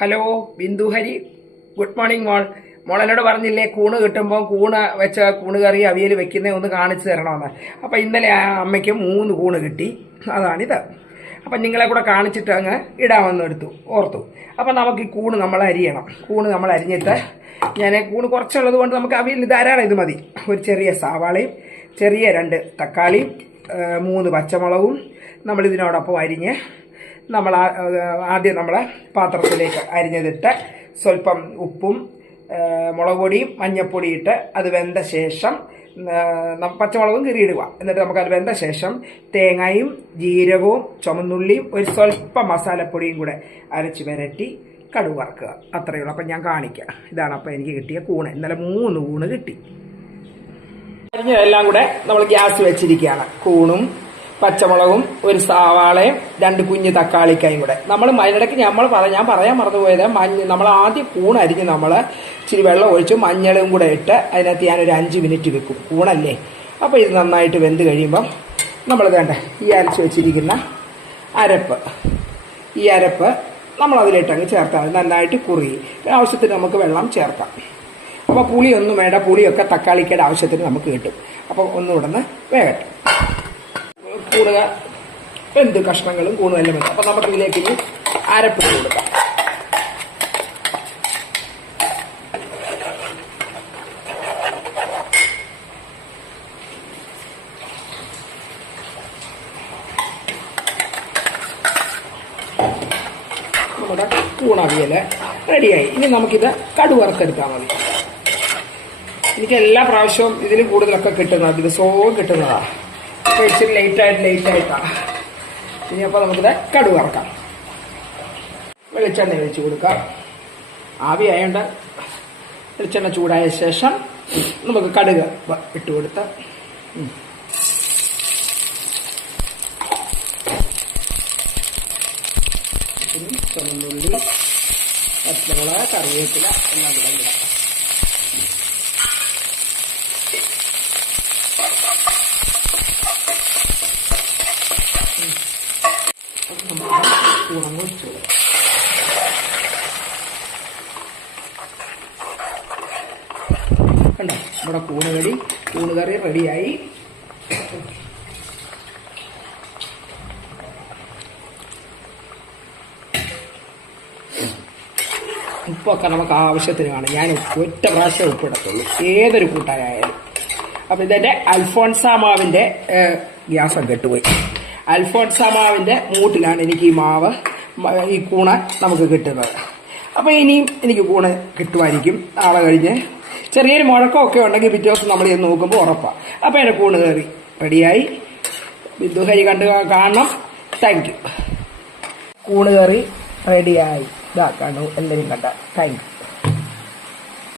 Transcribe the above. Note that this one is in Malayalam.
Hello Bindu Hari. Good morning മോൾ. എന്നോട് പറഞ്ഞില്ലേ കൂണ് കിട്ടുമ്പോൾ കൂണ് വെച്ച കൂണ് കറി അവിയൽ വെക്കുന്ന ഒന്ന് കാണിച്ചു തരണമെന്ന് അപ്പോൾ ഇന്നലെ ആ അമ്മയ്ക്ക് മൂന്ന് കൂണ് കിട്ടി. അതാണിത്. അപ്പം നിങ്ങളെ കൂടെ കാണിച്ചിട്ട് അങ്ങ് ഇടാമെന്ന് എടുത്തു ഓർത്തു. അപ്പം നമുക്ക് ഈ കൂണ് നമ്മൾ അരിയണം. കൂണ് നമ്മൾ അരിഞ്ഞിട്ട് ഞാൻ കൂണ് കുറച്ചുള്ളത് കൊണ്ട് നമുക്ക് അവിയൽ ധാരാളം ഇത് മതി. ഒരു ചെറിയ സവാളയും ചെറിയ രണ്ട് തക്കാളിയും മൂന്ന് പച്ചമുളകും നമ്മളിതിനോടൊപ്പം അരിഞ്ഞ് നമ്മൾ ആദ്യം നമ്മൾ പാത്രത്തിലേക്ക് അരിഞ്ഞതിട്ട് സ്വല്പം ഉപ്പും മുളക് പൊടിയും മഞ്ഞപ്പൊടിയും ഇട്ട് അത് വെന്ത ശേഷം പച്ചമുളകും കീറിയിടുക. എന്നിട്ട് നമുക്കത് വെന്ത ശേഷം തേങ്ങയും ജീരകവും ചുമന്നുള്ളിയും ഒരു സ്വല്പം മസാലപ്പൊടിയും കൂടെ അരച്ച് വരട്ടി കടുക് വറക്കുക. അത്രയേ ഉള്ളൂ. അപ്പം ഞാൻ കാണിക്കാം. ഇതാണ് അപ്പം എനിക്ക് കിട്ടിയ കൂണ്. ഇന്നലെ മൂന്ന് കൂണ് കിട്ടി. അരിഞ്ഞതെല്ലാം കൂടെ നമ്മൾ ഗ്യാസ് വെച്ചിരിക്കുകയാണ്. കൂണും പച്ചമുളകും ഒരു സവാളയും രണ്ട് കുഞ്ഞ് തക്കാളിക്കായും കൂടെ. നമ്മൾ അതിനിടയ്ക്ക് നമ്മൾ ഞാൻ പറയാൻ മറന്നുപോയത് മഞ്ഞ നമ്മൾ ആദ്യം കൂൺ അരിഞ്ഞ് നമ്മൾ ഇച്ചിരി വെള്ളം ഒഴിച്ച് മഞ്ഞളും കൂടെ ഇട്ട് അതിനകത്ത് ഞാനൊരു അഞ്ച് മിനിറ്റ് വെക്കും. കൂണല്ലേ? അപ്പോൾ ഇത് നന്നായിട്ട് വെന്ത് കഴിയുമ്പം നമ്മൾ വേണ്ട ഈ അരച്ച് വെച്ചിരിക്കുന്ന അരപ്പ്. ഈ അരപ്പ് നമ്മൾ അതിലിട്ടങ്ങ് ചേർത്താൽ നന്നായിട്ട് കുറുകി. ആവശ്യത്തിന് നമുക്ക് വെള്ളം ചേർക്കാം. അപ്പോൾ പുളിയൊന്നും വേണ്ട. പുളിയൊക്കെ തക്കാളിക്കയുടെ ആവശ്യത്തിന് നമുക്ക് കിട്ടും. അപ്പോൾ ഒന്നുകൂടെ ഒന്ന് കൂടുക എന്ത് കഷ്ണങ്ങളും കൂണും എല്ലാം വെക്കാം അപ്പോൾ നമുക്ക് ഇതിലേക്ക് ഇനി അരപ്പിട്ട് കൊടുക്കാം. നമ്മുടെ കൂണവിയൽ റെഡിയായി. ഇനി നമുക്കിത് കടു വറുത്തെടുത്താൽ മതി. എനിക്ക് എല്ലാ പ്രാവശ്യവും ഇതിൽ കൂടുതലൊക്കെ കിട്ടുന്നതാണ് ദിവസവും കിട്ടുന്നതാണ് അപ്പോൾ ഇച്ചിരി ലേറ്റായിട്ട് ലേറ്റായിട്ടാണ് ഇനി അപ്പോൾ നമുക്കിത് കടുക് വറക്കാം. വെളിച്ചെണ്ണ ഒഴിച്ച് കൊടുക്കാം ആവി ആയതുകൊണ്ട് വെളിച്ചെണ്ണ ചൂടായ ശേഷം നമുക്ക് കടുക് ഇട്ട് കൊടുത്ത് ചുമന്നുള്ളി പച്ചമുളക് കറിവേപ്പില എല്ലാം കൂടെ ഇടാം കൂണങ്ങ് വെച്ചു കൊടുക്കാം കണ്ടോ നമ്മുടെ കൂണുകടി കൂണുകറി റെഡിയായി. ഉപ്പൊക്കെ നമുക്ക് ആവശ്യത്തിന് കാണും ഞാൻ ഒറ്റ പ്രാവശ്യം ഉപ്പിടത്തുള്ളൂ. ഏതൊരു കൂട്ടാനായാലും അപ്പം ഇതിന്റെ അൽഫോൺസാമാവിന്റെ ഗ്യാസം കെട്ടുപോയി. അൽഫോൺസാമാവിന്റെ മൂട്ടിലാണ് എനിക്ക് ഈ മാവ് ഈ കൂണ നമുക്ക് കിട്ടുന്നത്. അപ്പോൾ ഇനിയും എനിക്ക് കൂണ് കിട്ടുമായിരിക്കും. നാളെ കഴിഞ്ഞ് ചെറിയൊരു മുഴക്കമൊക്കെ ഉണ്ടെങ്കിൽ പിറ്റേ ദിവസം നമ്മൾ ഇത് നോക്കുമ്പോൾ ഉറപ്പാണ് അപ്പോൾ എന്റെ കൂണ് കയറി. റെഡിയായി. ബിന്ദു ഹരി കണ്ട് കാണണം. താങ്ക് യു കൂണ് കയറി. റെഡിയായി. ഇതാ കാണൂ എല്ലാവരും കണ്ട. Thank you